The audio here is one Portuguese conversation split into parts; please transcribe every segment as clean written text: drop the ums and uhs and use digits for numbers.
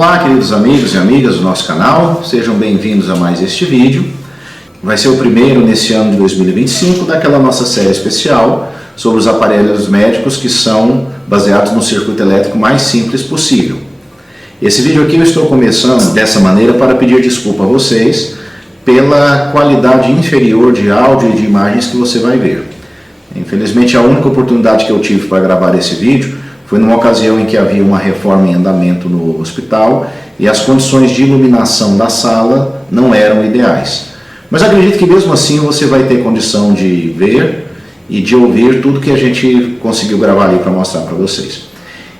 Olá, queridos amigos e amigas do nosso canal, sejam bem-vindos a mais este vídeo. Vai ser o primeiro nesse ano de 2025 daquela nossa série especial sobre os aparelhos médicos que são baseados no circuito elétrico mais simples possível. Esse vídeo aqui eu estou começando dessa maneira para pedir desculpa a vocês pela qualidade inferior de áudio e de imagens que você vai ver. Infelizmente, a única oportunidade que eu tive para gravar esse vídeo foi numa ocasião em que havia uma reforma em andamento no hospital e as condições de iluminação da sala não eram ideais. Mas acredito que mesmo assim você vai ter condição de ver e de ouvir tudo que a gente conseguiu gravar ali para mostrar para vocês.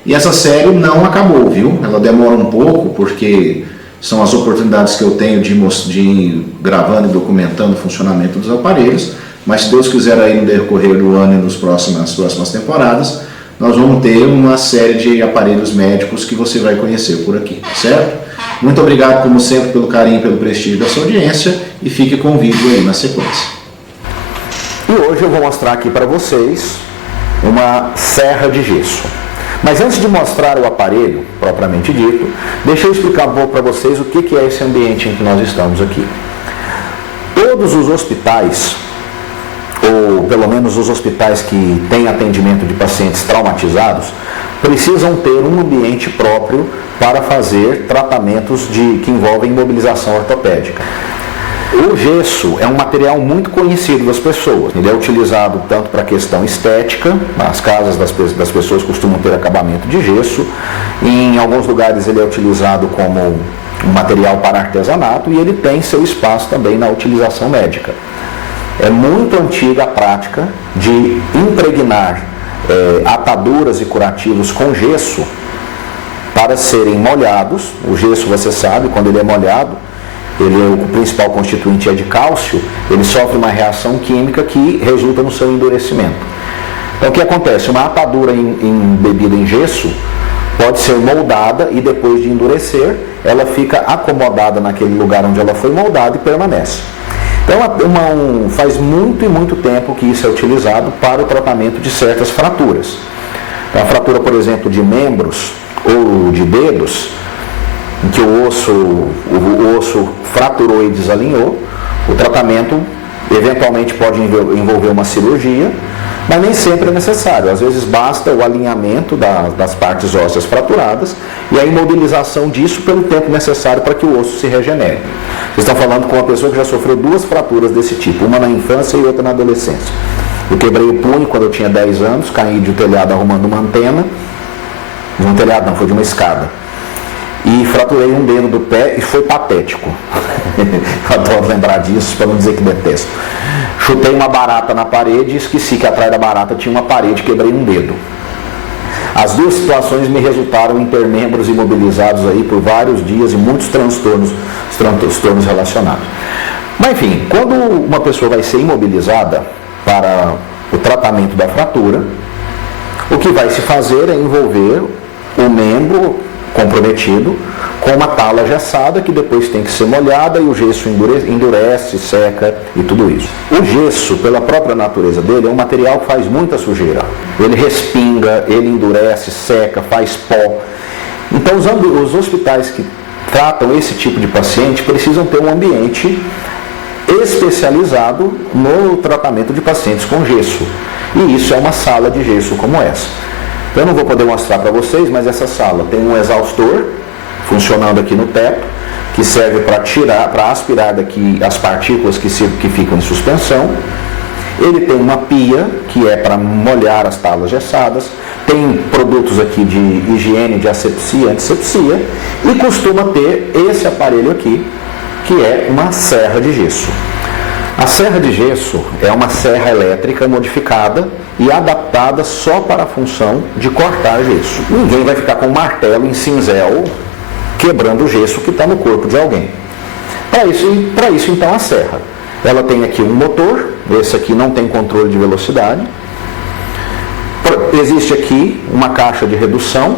E essa série não acabou, viu? Ela demora um pouco porque são as oportunidades que eu tenho de ir gravando e documentando o funcionamento dos aparelhos, mas se Deus quiser aí no decorrer do ano e nas próximas temporadas, nós vamos ter uma série de aparelhos médicos que você vai conhecer por aqui, certo? Muito obrigado, como sempre, pelo carinho e pelo prestígio da sua audiência e fique com o vídeo aí na sequência. E hoje eu vou mostrar aqui para vocês uma serra de gesso. Mas antes de mostrar o aparelho, propriamente dito, deixa eu explicar um pouco para vocês o que é esse ambiente em que nós estamos aqui. Todos os hospitais, ou pelo menos os hospitais que têm atendimento de pacientes traumatizados, precisam ter um ambiente próprio para fazer tratamentos que envolvem imobilização ortopédica. O gesso é um material muito conhecido das pessoas. Ele é utilizado tanto para questão estética, nas casas das pessoas costumam ter acabamento de gesso, em alguns lugares ele é utilizado como um material para artesanato e ele tem seu espaço também na utilização médica. É muito antiga a prática de impregnar ataduras e curativos com gesso para serem molhados. O gesso, você sabe, quando ele é molhado, o principal constituinte é de cálcio, ele sofre uma reação química que resulta no seu endurecimento. Então o que acontece? Uma atadura embebida em gesso pode ser moldada e depois de endurecer, ela fica acomodada naquele lugar onde ela foi moldada e permanece. Então faz muito e muito tempo que isso é utilizado para o tratamento de certas fraturas. Então, a fratura, por exemplo, de membros ou de dedos, em que o osso fraturou e desalinhou, o tratamento eventualmente pode envolver uma cirurgia, mas nem sempre é necessário. Às vezes basta o alinhamento das partes ósseas fraturadas e a imobilização disso pelo tempo necessário para que o osso se regenere. Vocês estão falando com uma pessoa que já sofreu duas fraturas desse tipo, uma na infância e outra na adolescência. Eu quebrei o punho quando eu tinha 10 anos, caí de um telhado arrumando uma antena, de um telhado não, foi de uma escada. E fraturei um dedo do pé e foi patético. Eu adoro lembrar disso, para não dizer que detesto. Chutei uma barata na parede e esqueci que atrás da barata tinha uma parede e quebrei um dedo. As duas situações me resultaram em ter membros imobilizados aí por vários dias e muitos transtornos relacionados. Mas enfim, quando uma pessoa vai ser imobilizada para o tratamento da fratura, o que vai se fazer é envolver o membro comprometido com uma tala gessada que depois tem que ser molhada e o gesso endurece, seca e tudo isso. O gesso, pela própria natureza dele, é um material que faz muita sujeira. Ele respinga, ele endurece, seca, faz pó. Então os hospitais que tratam esse tipo de paciente precisam ter um ambiente especializado no tratamento de pacientes com gesso. E isso é uma sala de gesso como essa. Eu não vou poder mostrar para vocês, mas essa sala tem um exaustor funcionando aqui no teto, que serve para aspirar daqui as partículas que ficam em suspensão. Ele tem uma pia, que é para molhar as talas gessadas, tem produtos aqui de higiene, de asepsia, antisepsia, e costuma ter esse aparelho aqui, que é uma serra de gesso. A serra de gesso é uma serra elétrica modificada e adaptada só para a função de cortar gesso. Ninguém vai ficar com um martelo em cinzel quebrando o gesso que está no corpo de alguém. Para isso então a serra. Ela tem aqui um motor, esse aqui não tem controle de velocidade. Existe aqui uma caixa de redução.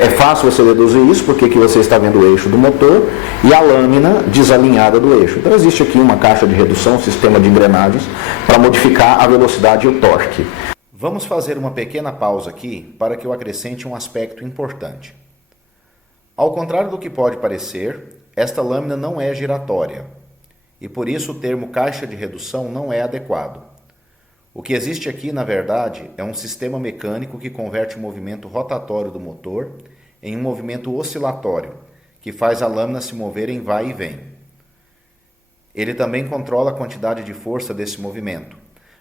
É fácil você deduzir isso, porque aqui você está vendo o eixo do motor e a lâmina desalinhada do eixo. Então existe aqui uma caixa de redução, um sistema de engrenagens, para modificar a velocidade e o torque. Vamos fazer uma pequena pausa aqui para que eu acrescente um aspecto importante. Ao contrário do que pode parecer, esta lâmina não é giratória, e por isso o termo caixa de redução não é adequado. O que existe aqui, na verdade, é um sistema mecânico que converte o movimento rotatório do motor em um movimento oscilatório, que faz a lâmina se mover em vai e vem. Ele também controla a quantidade de força desse movimento,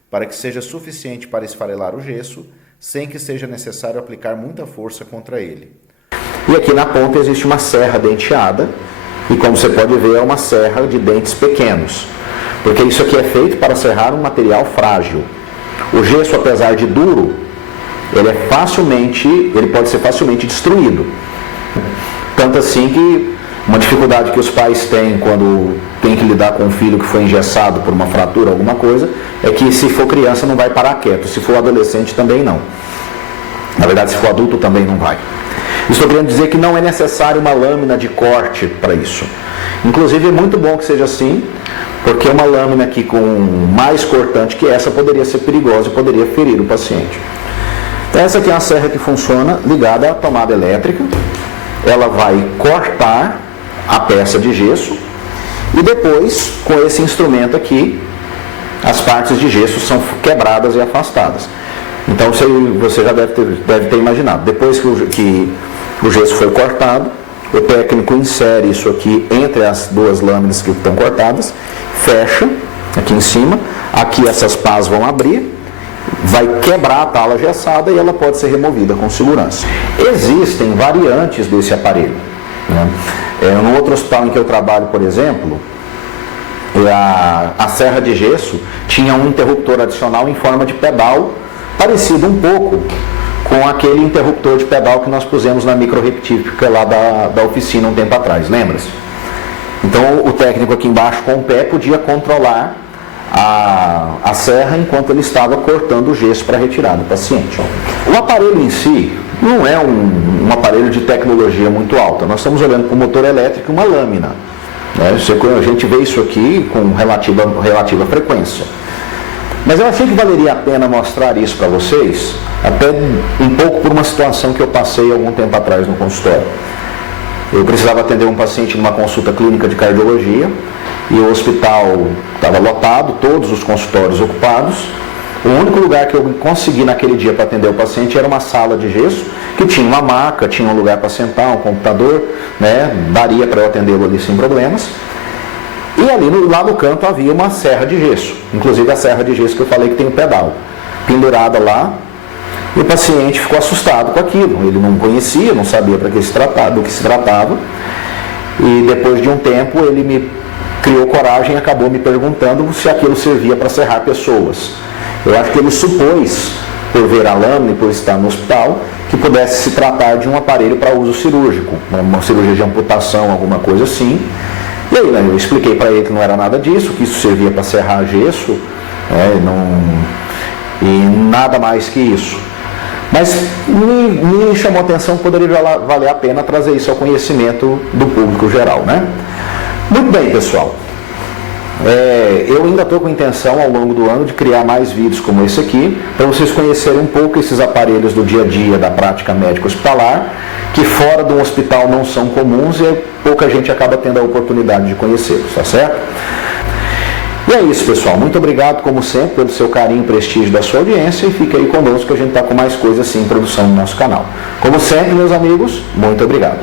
para que seja suficiente para esfarelar o gesso, sem que seja necessário aplicar muita força contra ele. E aqui na ponta existe uma serra denteada, e como você pode ver é uma serra de dentes pequenos, porque isso aqui é feito para serrar um material frágil. O gesso, apesar de duro, ele pode ser facilmente destruído. Tanto assim que uma dificuldade que os pais têm quando tem que lidar com um filho que foi engessado por uma fratura, alguma coisa, é que se for criança não vai parar quieto, se for adolescente também não. Na verdade, se for adulto também não vai. Estou querendo dizer que não é necessário uma lâmina de corte para isso. Inclusive é muito bom que seja assim, porque uma lâmina aqui com mais cortante que essa poderia ser perigosa e poderia ferir o paciente. Então, essa aqui é uma serra que funciona ligada à tomada elétrica. Ela vai cortar a peça de gesso e depois, com esse instrumento aqui, as partes de gesso são quebradas e afastadas. Então você já deve ter imaginado, depois que o gesso foi cortado, o técnico insere isso aqui entre as duas lâminas que estão cortadas, fecha aqui em cima, aqui essas pás vão abrir, vai quebrar a tala gessada e ela pode ser removida com segurança. Existem variantes desse aparelho, né? No outro hospital em que eu trabalho, por exemplo, a serra de gesso tinha um interruptor adicional em forma de pedal, parecido um pouco com aquele interruptor de pedal que nós pusemos na micro-retífica lá da oficina um tempo atrás, lembra-se? Então o técnico aqui embaixo com o pé podia controlar a serra enquanto ele estava cortando o gesso para retirar do paciente. O aparelho em si não é um aparelho de tecnologia muito alta, nós estamos olhando para o motor elétrico e uma lâmina, né? A gente vê isso aqui com relativa frequência. Mas eu achei que valeria a pena mostrar isso para vocês, até um pouco por uma situação que eu passei algum tempo atrás no consultório. Eu precisava atender um paciente numa consulta clínica de cardiologia e o hospital estava lotado, todos os consultórios ocupados. O único lugar que eu consegui naquele dia para atender o paciente era uma sala de gesso, que tinha uma maca, tinha um lugar para sentar, um computador, né? Daria para eu atendê-lo ali sem problemas. E ali lá no canto havia uma serra de gesso, inclusive a serra de gesso que eu falei que tem um pedal, pendurada lá, e o paciente ficou assustado com aquilo. Ele não conhecia, não sabia do que se tratava, e depois de um tempo ele me criou coragem e acabou me perguntando se aquilo servia para serrar pessoas. Eu acho que ele supôs, por ver a lâmina e por estar no hospital, que pudesse se tratar de um aparelho para uso cirúrgico, uma cirurgia de amputação, alguma coisa assim. E aí, né, eu expliquei para ele que não era nada disso, que isso servia para serrar gesso, e nada mais que isso. Mas me chamou a atenção que poderia valer a pena trazer isso ao conhecimento do público geral, né? Muito bem, pessoal. Eu ainda estou com a intenção ao longo do ano de criar mais vídeos como esse aqui, para vocês conhecerem um pouco esses aparelhos do dia a dia da prática médica hospitalar, que fora de um hospital não são comuns e pouca gente acaba tendo a oportunidade de conhecê-los, tá certo? E é isso, pessoal. Muito obrigado, como sempre, pelo seu carinho e prestígio da sua audiência, e fique aí conosco que a gente está com mais coisas assim em produção no nosso canal. Como sempre, meus amigos, muito obrigado.